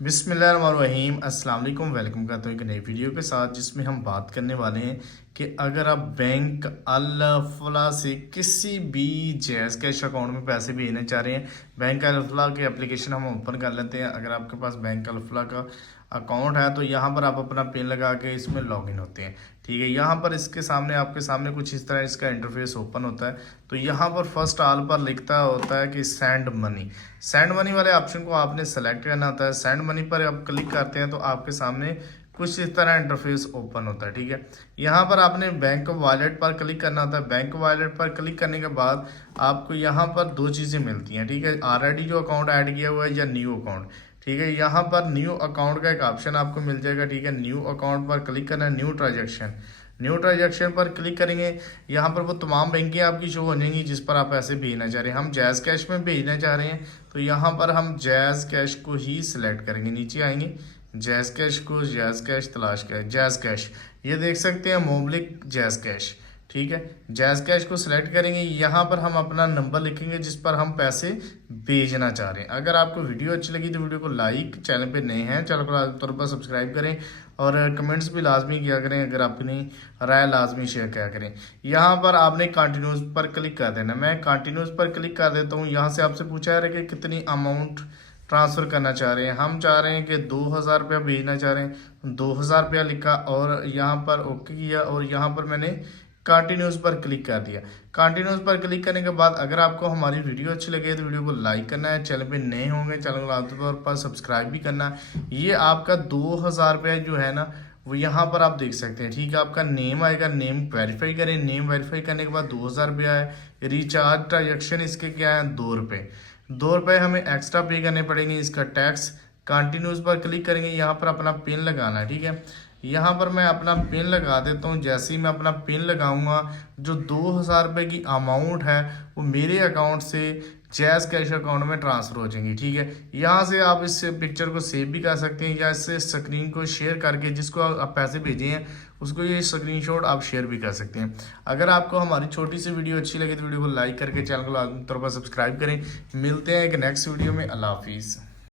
बिस्मिल्लाहिर्रहमानिर्रहीम अस्सलाम वालेकुम। वेलकम करता हूँ एक नई वीडियो के साथ जिसमें हम बात करने वाले हैं कि अगर आप बैंक अल फला से किसी भी जैज़ कैश अकाउंट में पैसे भेजना चाह रहे हैं। बैंक अल फला की एप्लीकेशन हम ओपन कर लेते हैं। अगर आपके पास बैंक अल फला का अकाउंट है तो यहाँ पर आप अपना पिन लगा के इसमें लॉगिन होते हैं। ठीक है, यहाँ पर इसके सामने आपके सामने कुछ इस तरह इसका इंटरफेस ओपन होता है। तो यहाँ पर फर्स्ट ऑल पर लिखता होता है कि सेंड मनी वाले ऑप्शन को आपने सेलेक्ट करना होता है। सेंड मनी पर आप क्लिक करते हैं तो आपके सामने कुछ इस तरह इंटरफेस ओपन होता है। ठीक है, यहाँ पर आपने बैंक वॉलेट पर क्लिक करना होता है। बैंक वॉलेट पर क्लिक करने के बाद आपको यहाँ पर दो चीज़ें मिलती हैं। ठीक है, ऑलरेडी जो अकाउंट ऐड किया हुआ है या न्यू अकाउंट। ठीक है, यहाँ पर न्यू अकाउंट का एक ऑप्शन आपको मिल जाएगा। ठीक है, न्यू अकाउंट पर क्लिक करना है। न्यू ट्रांजेक्शन पर क्लिक करेंगे। यहाँ पर वो तमाम बैंकें आपकी शो हो जाएंगी जिस पर आप पैसे भेजना चाह रहे हैं। हम जैज़ कैश में भेजना चाह रहे हैं तो यहाँ पर हम जैज़ कैश को ही सिलेक्ट करेंगे। नीचे आएंगे, जैज़ कैश तलाश कर जैज़ कैश, ये देख सकते हैं मोबलिक जैज़ कैश। ठीक है, जैज़ कैश को सिलेक्ट करेंगे। यहाँ पर हम अपना नंबर लिखेंगे जिस पर हम पैसे भेजना चाह रहे हैं। अगर आपको वीडियो अच्छी लगी तो वीडियो को लाइक, चैनल पे नए हैं चैनल को तौर पर सब्सक्राइब करें और कमेंट्स भी लाजमी किया करें। अगर अपनी राय लाजमी शेयर किया करें। यहाँ पर आपने कंटिन्यूस पर क्लिक कर देना। मैं कंटिन्यूस पर क्लिक कर देता हूँ। यहाँ से आपसे पूछा जा रहा है कि कितनी अमाउंट ट्रांसफ़र करना चाह रहे हैं। हम चाह रहे हैं कि 2000 रुपया भेजना चाह रहे हैं। 2000 रुपया लिखा और यहाँ पर ओके किया और यहाँ पर मैंने कंटिन्यूस पर क्लिक कर दिया। कंटिन्यूस पर क्लिक करने के बाद अगर आपको हमारी वीडियो अच्छी लगे तो वीडियो को लाइक करना है। चैनल पे नए होंगे चैनल को लाजमी तौर पर सब्सक्राइब भी करना है। ये आपका 2000 रुपया जो है ना वो यहाँ पर आप देख सकते हैं। ठीक है, आपका नेम आएगा, नेम वेरीफाई करें। नेम वेरीफाई करने के बाद 2000 रुपया है। रिचार्ज ट्रांजेक्शन इसके क्या है, 2 रुपये। 2 रुपये हमें एक्स्ट्रा पे करने पड़ेंगे, इसका टैक्स। कंटिन्यूस पर क्लिक करेंगे, यहाँ पर अपना पिन लगाना है। ठीक है, यहाँ पर मैं अपना पिन लगा देता हूँ। जैसे ही मैं अपना पिन लगाऊंगा जो 2000 रुपये की अमाउंट है वो मेरे अकाउंट से जैज़ कैश अकाउंट में ट्रांसफ़र हो जाएंगी। ठीक है, यहाँ से आप इस पिक्चर को सेव भी कर सकते हैं या इससे स्क्रीन को शेयर करके जिसको आप पैसे भेजे हैं उसको ये स्क्रीनशॉट आप शेयर भी कर सकते हैं। अगर आपको हमारी छोटी सी वीडियो अच्छी लगे तो वीडियो को लाइक करके चैनल को लाजमी तौर पर सब्सक्राइब करें। मिलते हैं एक नेक्स्ट वीडियो में। अल्लाह हाफिज़।